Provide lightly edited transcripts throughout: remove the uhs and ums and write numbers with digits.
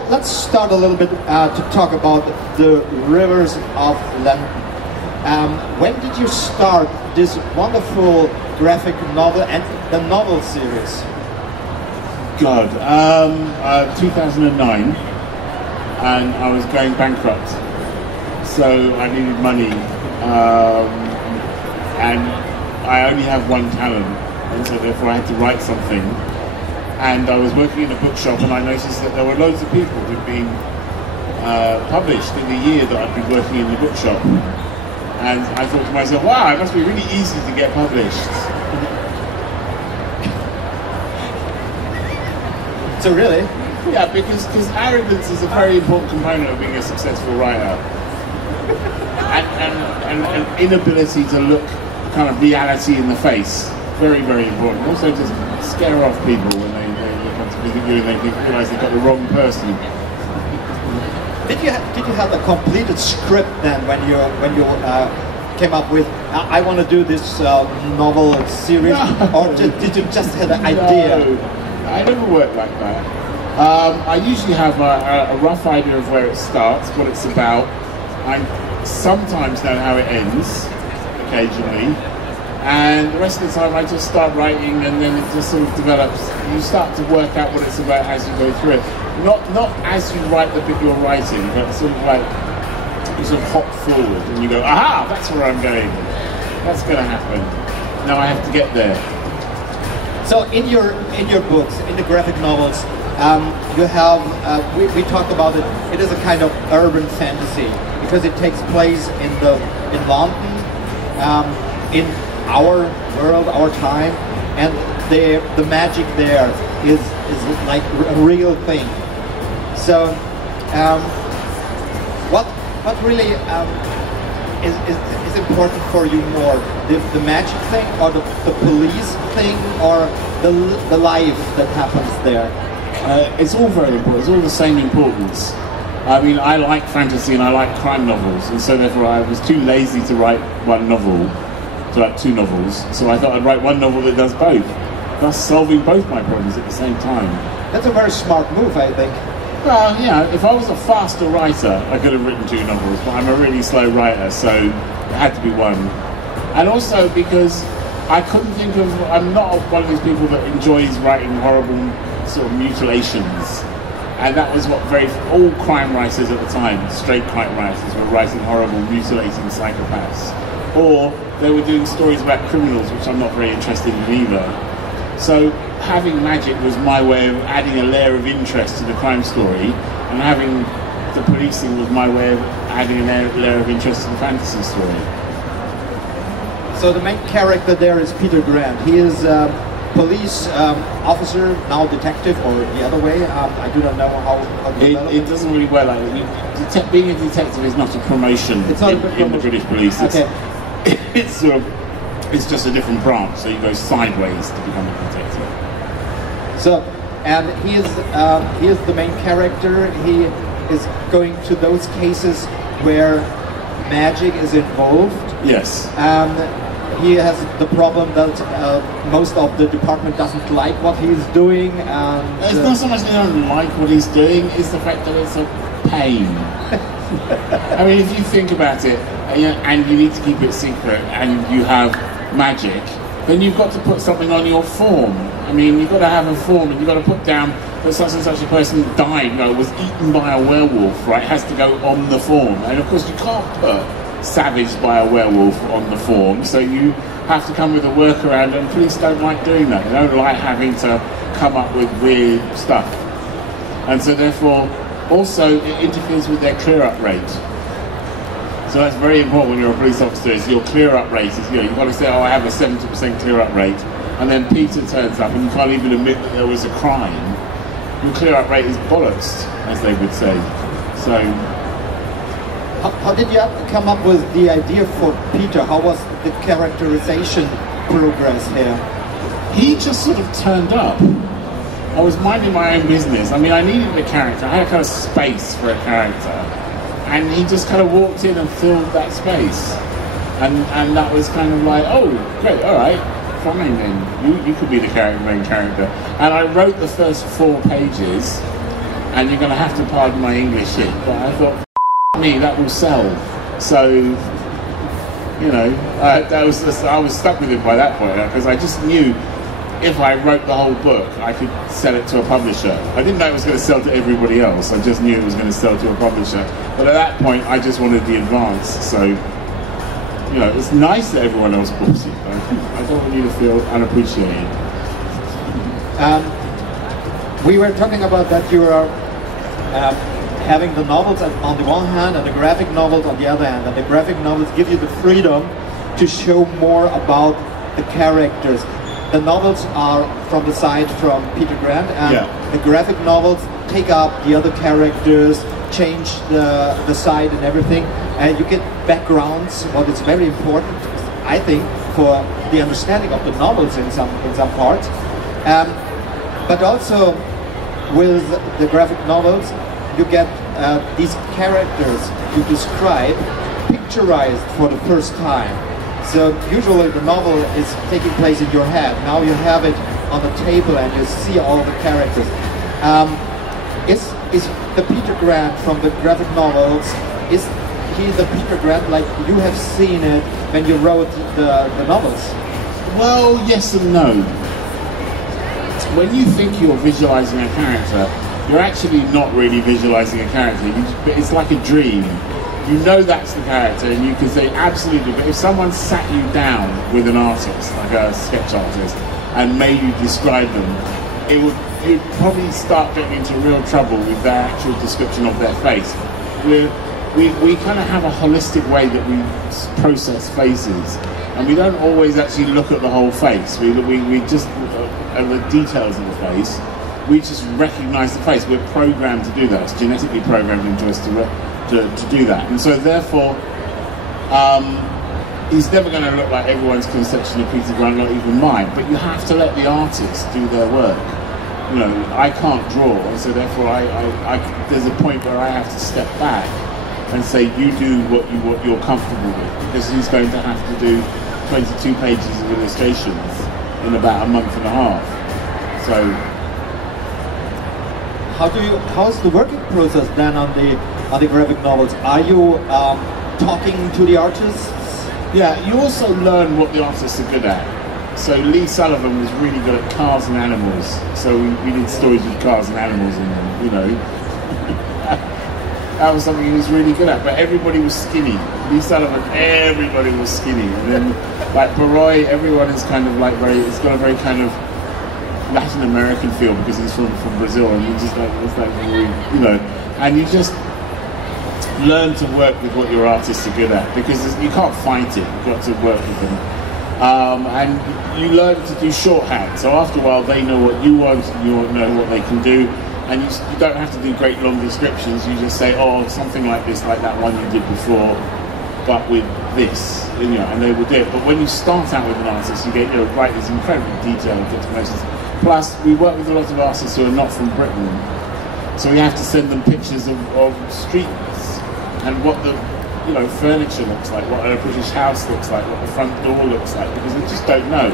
So let's start a little bit to talk about the rivers of London. When did you start this wonderful graphic novel and the novel series? God, 2009, and I was going bankrupt, so I needed money, and I only have one talent, and so therefore I had to write something. And I was working in a bookshop, and I noticed that there were loads of people who'd been published in the year that I'd been working in the bookshop. And I thought to myself, wow, it must be really easy to get published. So really? Yeah, because arrogance is a very important component of being a successful writer. And inability to look kind of reality in the face. Very, very important. Also just scare off people when they come to visit you and they realise they've got the wrong person. Did you have a completed script then when you came up with I want to do this novel series, or did you just have an idea? No, I never work like that. I usually have a rough idea of where it starts, what it's about. I sometimes know how it ends, occasionally. And the rest of the time I just start writing, and then it just sort of develops. You start to work out what it's about as you go through it. Not as you write the bit you're writing, but sort of like you sort of hop forward and you go, aha, that's where I'm going. That's going to happen. Now I have to get there. So in your books, in the graphic novels, you have we talked about it. It is a kind of urban fantasy because it takes place in London, in our world, our time, and the magic there is like a real thing. So, what really is important for you more, the magic thing, or the police thing, or the life that happens there? It's all very important. It's all the same importance. I mean, I like fantasy and I like crime novels, and so therefore I was too lazy to write one novel. To write two novels, so I thought I'd write one novel that does both, thus solving both my problems at the same time. That's a very smart move, I think. Well, yeah, if I was a faster writer, I could have written two novels, but I'm a really slow writer, so it had to be one. And also because I couldn't think of, I'm not one of these people that enjoys writing horrible sort of mutilations. And that was what all crime writers at the time, straight crime writers, were writing horrible, mutilating psychopaths. Or they were doing stories about criminals, which I'm not very interested in either. So having magic was my way of adding a layer of interest to the crime story, and having the policing was my way of adding a layer of interest to the fantasy story. So the main character there is Peter Grant. He is a police officer, now detective, or the other way. I do not know how it doesn't really work like that. Being a detective is not a promotion in the British police. Okay. It's just a different branch, so you go sideways to become a detective. So, and he is the main character. He is going to those cases where magic is involved. Yes. And he has the problem that most of the department doesn't like what he's doing. And it's not so much they don't like what he's doing; it's the fact that it's a pain. I mean, if you think about it, and you need to keep it secret, and you have magic, then you've got to put something on your form. I mean, you've got to have a form, and you've got to put down that such and such a person died, was eaten by a werewolf, right? It has to go on the form. And of course, you can't put savaged by a werewolf on the form, so you have to come with a workaround, and police don't like doing that. They don't like having to come up with weird stuff. And so therefore, also, it interferes with their clear-up rate. So that's very important when you're a police officer, is your clear-up rate. You've got to say, oh, I have a 70% clear-up rate, and then Peter turns up and you can't even admit that there was a crime. Your clear-up rate is bollocks, as they would say. So, how did you come up with the idea for Peter? How was the characterization progress here? He just sort of turned up. I was minding my own business. I mean, I needed a character. I had a kind of space for a character. And he just kind of walked in and filled that space. And that was kind of like, oh, great, all right, fine then. You could be the main character. And I wrote the first 4 pages, and you're going to have to pardon my English here, but I thought, me, that will sell. So, you know, I was stuck with it by that point, because I just knew if I wrote the whole book, I could sell it to a publisher. I didn't know it was going to sell to everybody else, I just knew it was going to sell to a publisher. But at that point, I just wanted the advance, so, you know, it's nice that everyone else bought it, but I don't want you to feel unappreciated. We were talking about that you are having the novels on the one hand and the graphic novels on the other hand, and the graphic novels give you the freedom to show more about the characters. The novels are from the side from Peter Grant, and the graphic novels take up the other characters, change the side and everything, and you get backgrounds, what is very important, I think, for the understanding of the novels in some parts. But also with the graphic novels, you get these characters you describe picturized for the first time. So usually the novel is taking place in your head. Now you have it on the table and you see all the characters. Is the Peter Grant from the graphic novels, is he the Peter Grant like you have seen it when you wrote the novels? Well, yes and no. When you think you're visualizing a character, you're actually not really visualizing a character. It's like a dream. You know that's the character, and you can say absolutely. But if someone sat you down with an artist, like a sketch artist, and made you describe them, you'd probably start getting into real trouble with their actual description of their face. We kind of have a holistic way that we process faces, and we don't always actually look at the whole face. We just at the details of the face. We just recognize the face. We're programmed to do that. It's genetically programmed into us to do that. And so therefore, he's never going to look like everyone's conception of Peter Grant, not even mine. But you have to let the artists do their work. You know, I can't draw, and so therefore there's a point where I have to step back and say, you do what you're comfortable with, because he's going to have to do 22 pages of illustrations in about a month and a half. So how's the working process then on the graphic novels? Are you talking to the artists? Yeah, you also learn what the artists are good at. So Lee Sullivan was really good at cars and animals. So we did stories with cars and animals in them, you know. That was something he was really good at, but everybody was skinny. Lee Sullivan, everybody was skinny. And then, like Baroy, everyone is kind of like it's got a very kind of Latin American feel because he's from Brazil, and you just like, it's like very, you know, and you just learn to work with what your artists are good at, because you can't fight it, you've got to work with them. And you learn to do shorthand, so after a while they know what you want, and you know what they can do, and you don't have to do great long descriptions. You just say, oh, something like this, like that one you did before, but with this, you know, and they will do it. But when you start out with an artist, you get, you know, write these incredibly detailed explanations. Plus, we work with a lot of artists who are not from Britain, so we have to send them pictures of streets and what the, you know, furniture looks like, what a British house looks like, what the front door looks like, because they just don't know.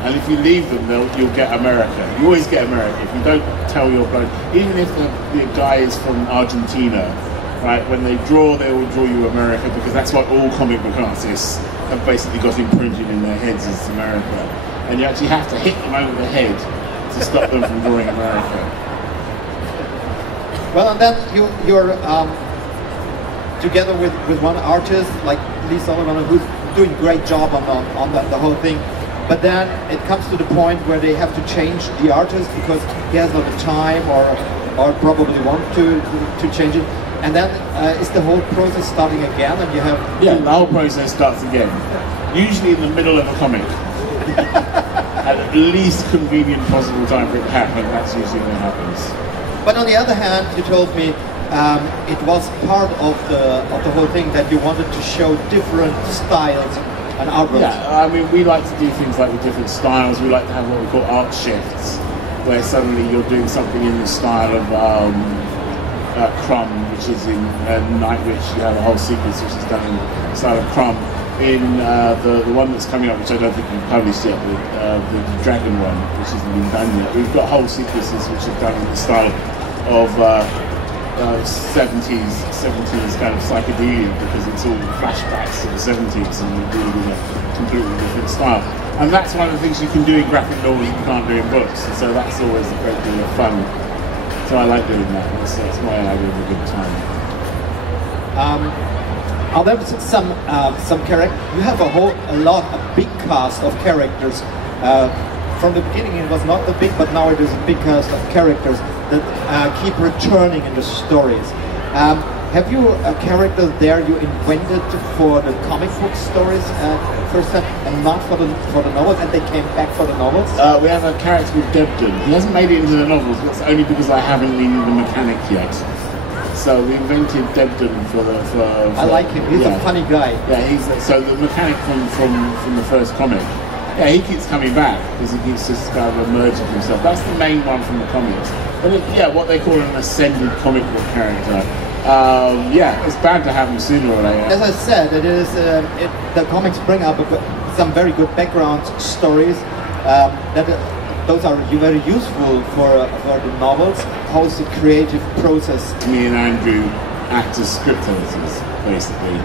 And if you leave them, you'll get America. You always get America. If you don't tell your bloke, even if the guy is from Argentina, right, when they draw, they will draw you America, because that's what all comic book artists have basically got imprinted in their heads as America. And you actually have to hit them over the head to stop them from drawing America. Well, and then you're together with one artist like Lee Sullivan, who's doing a great job on the whole thing. But then it comes to the point where they have to change the artist because he has not the time or probably want to change it. And then is the whole process starting again, and you have... Yeah, the whole process starts again. Usually in the middle of a comic. At the least convenient possible time for it to happen, that's usually what happens. But on the other hand, you told me it was part of the whole thing that you wanted to show different styles and outlooks. Yeah, I mean, we like to do things like with different styles. We like to have what we call art shifts, where suddenly you're doing something in the style of Crumb, which is in Nightwish. You have a whole sequence which is done in the style of Crumb. In the one that's coming up, which I don't think we've published yet, the Dragon one, which isn't been done yet, we've got whole sequences which are done in the style of of 70s kind of psychedelia, because it's all flashbacks to the 70s and you're doing in a completely different style. And that's one of the things you can do in graphic novels you can't do in books, and so that's always a great deal of fun. So I like doing that. That's why I have a good time. Are there some characters? You have a big cast of characters. From the beginning it was not that big, but now it is a big cast of characters that keep returning in the stories. Have you a character there you invented for the comic book stories first time, and not for the novels, and they came back for the novels? We have a character called Debden. He hasn't made it into the novels, but it's only because I haven't needed a mechanic yet. So we invented Debden for I like him. He's a funny guy. Yeah, so the mechanic from the first comic. Yeah, he keeps coming back because he keeps just kind of emerging himself. That's the main one from the comics. But what they call an ascended comic book character. It's bound to happen sooner or later. As I said, it is the comics bring up some very good background stories those are very useful for the novels. How's the creative process? Me and Andrew act as script editors, basically.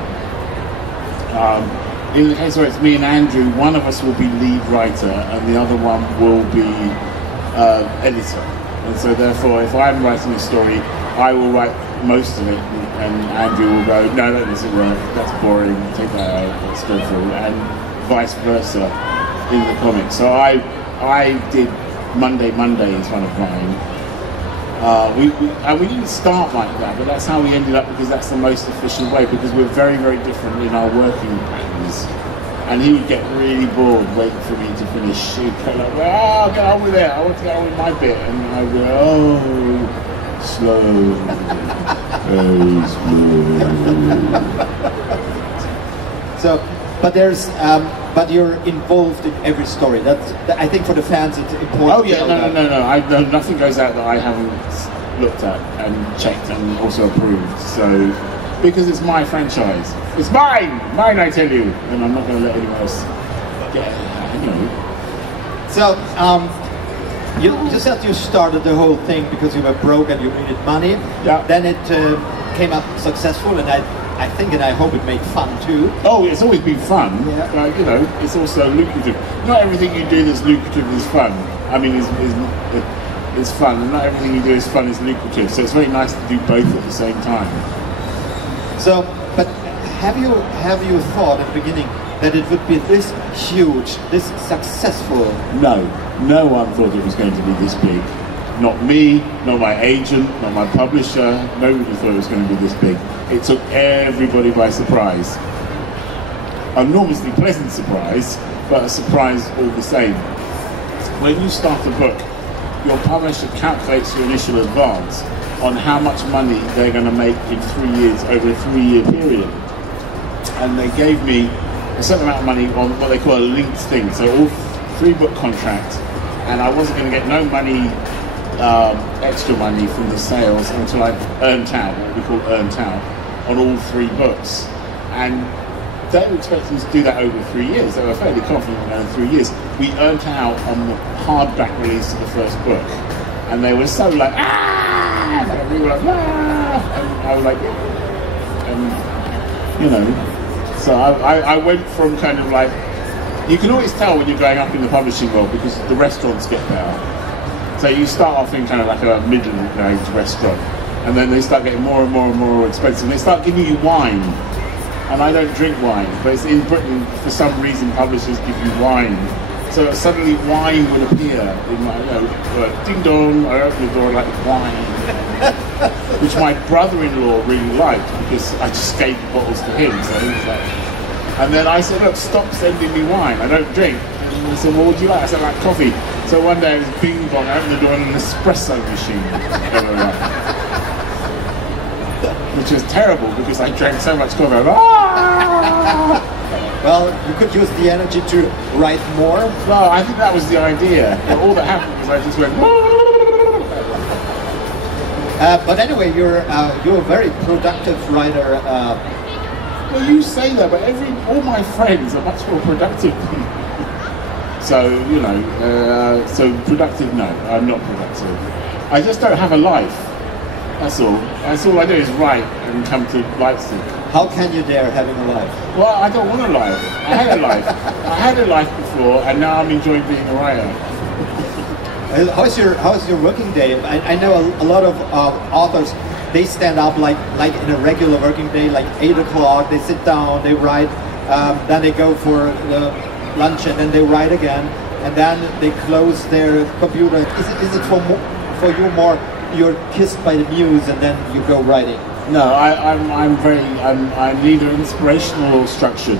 In the case where it's me and Andrew, one of us will be lead writer and the other one will be editor. And so therefore, if I'm writing a story, I will write most of it, and Andrew will go, no, that doesn't work, that's boring, take that out, let's go through, and vice versa in the comics. So I did Monday is one of mine. We didn't start like that, but that's how we ended up, because that's the most efficient way, because we're very, very different in our working patterns. And he would get really bored waiting for me to finish. He'd go like, oh, get on with it, I want to get on with my bit. And I'd go, oh, slow, very slow. So, but you're involved in every story. I think for the fans it's important. Oh yeah, no. Nothing goes out that I haven't looked at and checked and also approved. So, because it's my franchise, it's mine, I tell you, and I'm not going to let anyone else get it. So, you said you started the whole thing because you were broke and you needed money. Yeah. Then it came up successful, and I think and I hope it made fun too. Oh, it's always been fun. Yeah. It's also lucrative. Not everything you do that's lucrative is fun. I mean, is fun, and not everything you do is fun is lucrative. So it's very nice to do both at the same time. So, but have you thought at the beginning that it would be this huge, this successful? No one thought it was going to be this big. Not me, not my agent, not my publisher. Nobody thought it was going to be this big. It took everybody by surprise. An enormously pleasant surprise, but a surprise all the same. When you start a book, your publisher calculates your initial advance on how much money they're going to make in 3 years, over a 3-year period. And they gave me a certain amount of money on what they call a linked thing, so all 3-book contract, and I wasn't going to get no money, extra money from the sales until I earned out, what we call earned out, on all 3 books. And they were expecting us to do that over 3 years. They were fairly confident in 3 years. We earned out on the hardback release of the first book, and they were so like, ah! And we were like, ah! And I was like, so I went from kind of like, you can always tell when you're going up in the publishing world because the restaurants get better. So you start off in kind of like a middle-range restaurant, and then they start getting more and more and more expensive. They start giving you wine, and I don't drink wine, but it's in Britain for some reason publishers give you wine. So suddenly wine would appear in my, ding dong, I open the door and like wine, which my brother-in-law really liked because I just gave the bottles to him. So he was like, and then I said, look, stop sending me wine, I don't drink. And he said, well, what do you like? I said, I like coffee. So one day it was bing bong, I opened the door and an espresso machine. Which was terrible because I drank so much coffee. Well, you could use the energy to write more. Well, I think that was the idea. But all that happened was I just went. But anyway, you're a very productive writer. Well, you say that, but all my friends are much more productive than me. So so productive? No, I'm not productive. I just don't have a life. That's all. That's all I do is write and come to Leipzig. How can you dare having a life? Well, I don't want a life. I had a life. I had a life before, and now I'm enjoying being a writer. How's your working day? I know a lot of authors. They stand up like in a regular working day, like 8 o'clock. They sit down, they write, then they go for lunch, and then they write again, and then they close their computer. Is it for you more? You're kissed by the muse, and then you go writing. No, I'm neither inspirational or structured.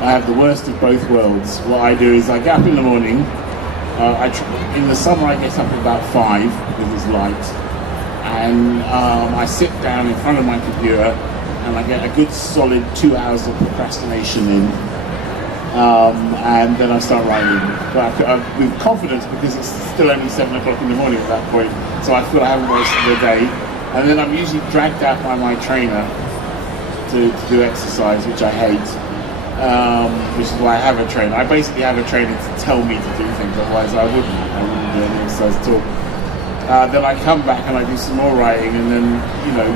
I have the worst of both worlds. What I do is I get up in the morning. In the summer I get up at about 5 because it's light, and I sit down in front of my computer and I get a good solid 2 hours of procrastination in, and then I start writing. But with confidence, because it's still only 7 o'clock in the morning at that point, so I feel I haven't wasted the day. And then I'm usually dragged out by my trainer to do exercise, which I hate, which is why I have a trainer. I basically have a trainer to tell me to do things, otherwise I wouldn't do any exercise at all. Then I come back and I do some more writing, and then, you know,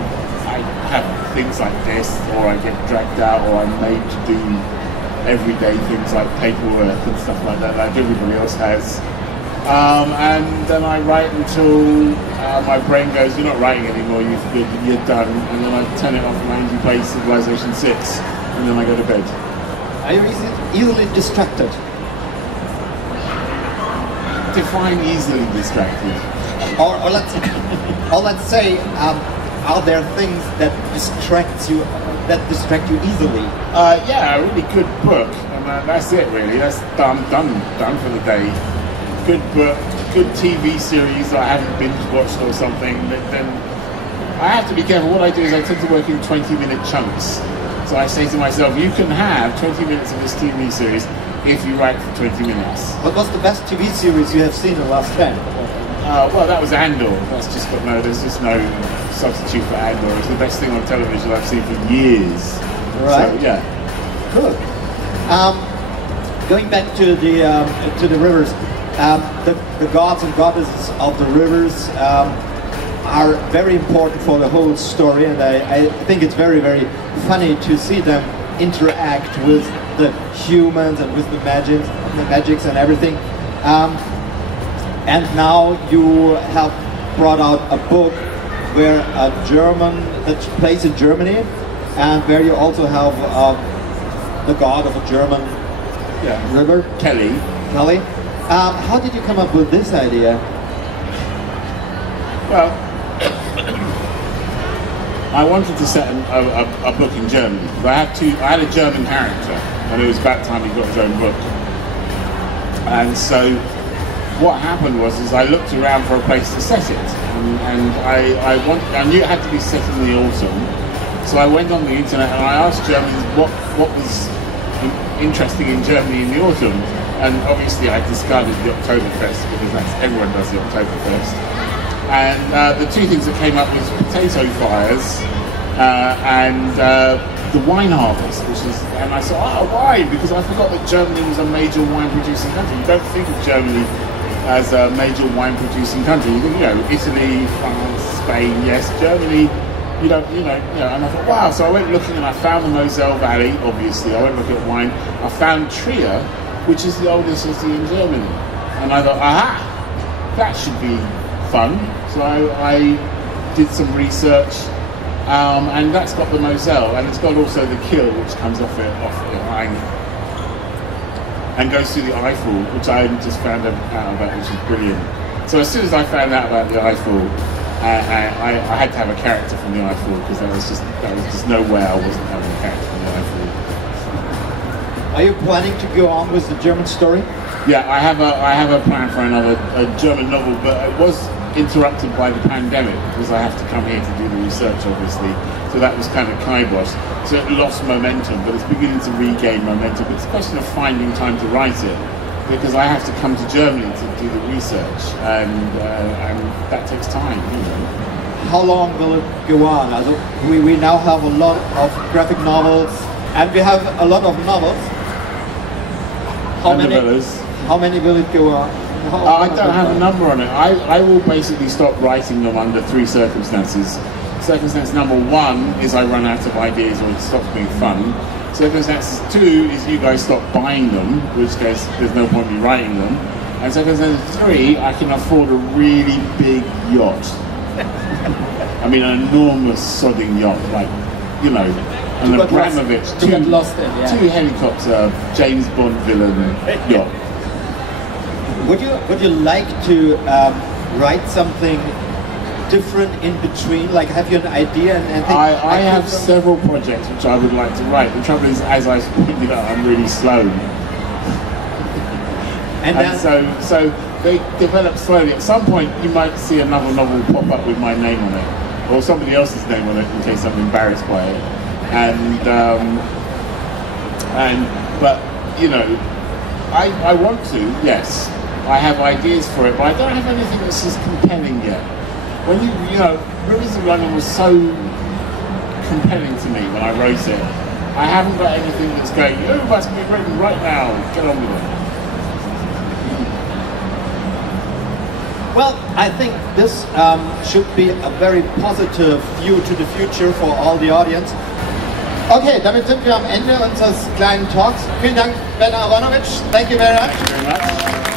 I have things like this, or I get dragged out, or I'm made to do everyday things like paperwork and stuff like that, like everybody else has. And then I write until my brain goes, you're not writing anymore, you're done, and then I turn it off and I play Civilization 6, and then I go to bed. Are you easily distracted? Define easily distracted. Or let's say, are there things that distract you easily? Yeah, a really good book, and that's it really. That's done for the day. Good book, good TV series that I haven't binge watched or something. Then I have to be careful. What I do is I tend to work in 20-minute chunks. So I say to myself, you can have 20 minutes of this TV series if you write for 20 minutes. What was the best TV series you have seen in the last 10? Well, that was Andor. That's just got there's just no substitute for Andor. It's the best thing on television I've seen for years. Right. So, yeah. Good. Going back to the rivers, the gods and goddesses of the rivers are very important for the whole story, and I think it's very, very funny to see them interact with the humans and with the magics and everything. And now you have brought out a book where that plays in Germany, and where you also have the god of a German river, Kelly. How did you come up with this idea? Well, I wanted to set a book in Germany. I had a German character, and it was about time he got his own book. And so what happened was I looked around for a place to set it, and I knew it had to be set in the autumn. So I went on the internet and I asked Germans what was interesting in Germany in the autumn. And obviously I discarded the Oktoberfest, because everyone does the Oktoberfest. And the two things that came up was potato fires and the wine harvest, and I thought, wine, because I forgot that Germany was a major wine producing country. You don't think of Germany as a major wine producing country. You think, Italy, France, Spain, yes. Germany, and I thought, wow. So I went looking, and I found the Moselle Valley, obviously. I went looking at wine. I found Trier, which is the oldest city in Germany. And I thought, aha, that should be fun. So I did some research, and that's got the Moselle, and it's got also the Kiel, which comes off it and goes through the Eiffel, which I just found out about, which is brilliant. So as soon as I found out about the Eiffel, I had to have a character from the Eiffel, because there was just no way I wasn't having a character from the Eiffel. Are you planning to go on with the German story? Yeah, I have a plan for a German novel, but it was interrupted by the pandemic, because I have to come here to do the research, obviously. So that was kind of kibosh. So it lost momentum, but it's beginning to regain momentum. It's a question of finding time to write it, because I have to come to Germany to do the research, and that takes time. How long will it go on? We now have a lot of graphic novels, and we have a lot of novels. How many will it go on? I don't have a number on it. I will basically stop writing them under 3 circumstances. Circumstance number 1 is I run out of ideas or it stops being fun. Circumstance 2 is you guys stop buying them, in which case there's no point in me writing them. And circumstance 3, I can afford a really big yacht. I mean, an enormous sodding yacht, like, you know, an Abramovich, two helicopter, James Bond villain yacht. Would you like to write something different in between? Like, have you an idea and think? I have several projects which I would like to write. The trouble is, as I pointed out, I'm really slow. And so they develop slowly. At some point, you might see another novel pop up with my name on it, or somebody else's name on it, in case I'm embarrassed by it. But you know, I want to. Yes, I have ideas for it, but I don't have anything that's as compelling yet. When you know, Rivers of London was so compelling to me when I wrote it. I haven't got anything that's going, oh, that's going to be written right now. Get on with it. Well, I think this should be a very positive view to the future for all the audience. Okay, damit sind wir am Ende unseres kleinen Talks. Vielen Dank, Ben AARONOVITCH. Thank you very much. Thank you very much.